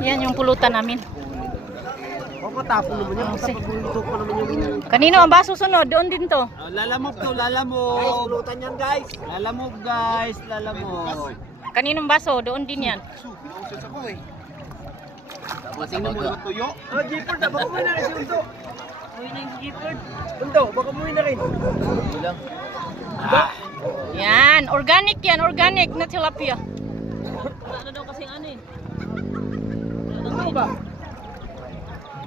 Yan yung pulutan namin. Tapon naman yan. Pagpulutok pa naman yung... Kanino ang baso sunod? Doon din to. Lalamog to, lalamog. Guys, pulutan yan guys. Lalamog guys, lalamog. Kaninong baso? Doon din yan. Tingnan mo yung tuyo. Oh, Jeepard, baka mo na rin si Undo. Uy na yung Jeepard. Undo, baka mo na rin. Lang. Yan, organic yan, organic na tilapia. Ano daw kasing ano eh? Ano ba?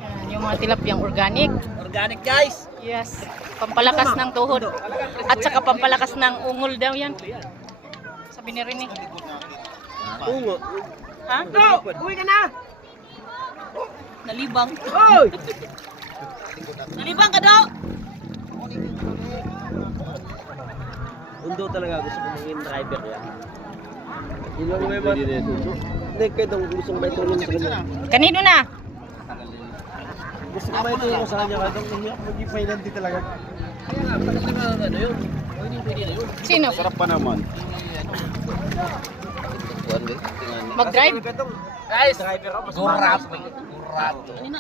Yan, yung mga tilapiyang organic. Organic guys. Yes, pampalakas ng tuhod. At saka pampalakas ng ungol daw yan. Sabi ni Rene. Ungo. Ha? No, uwi ka na. Nalibang. Hoy! Nalibang ka daw! Undo talaga gusto ko maging driver yan. Yun lang may man. Hindi, kayo daw gustong may tulong sa kanya. Kanino na? Gusto ko may tulong sa kanya. Kaya daw nahiyak mag-i-finance talaga. Kaya nga, pagkat nga ano yun. Pwede na yun. Sino? Sarap pa naman. Mag-drive? Guys, driver ako. Gurap.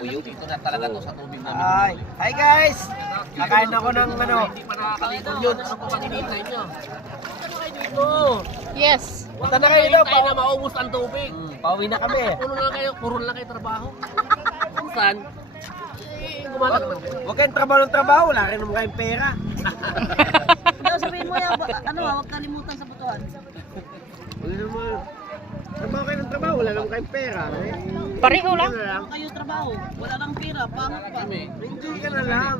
Uyo, dito na talaga to sa tubig namin. Hi guys! Kakain ako ng ano. Hindi pa nakakalikod yun. Ano po paninintay nyo? Yes. Punta na kayo dito. Tayo na maubos ang tubig. Pauwi na kami. Puro na kayo trabaho. Saan? Gumana naman kayo. Huwag kayong trabaho ng trabaho. Wala rin naman kayong pera. Daw sabihin mo yan, ano huwag kalimutan sa butuan. Wala naman. Trabaho kayo ng trabaho. Wala naman kayong pera. Pareho lang. Huwag kayo trabaho, wala nang pira, pangat pa. Enjoy ka na lang.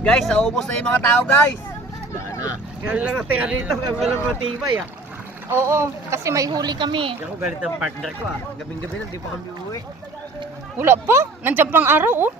Guys, naubos na yung mga tao guys. Kaya lang ang tira dito. Kaya walang matibay ah. Oo, kasi may huli kami. Ako galit ang partner ko ah. Gabing-gabi na, di pa kami uwi. Wala pa. Nandiyan pang araw, oh.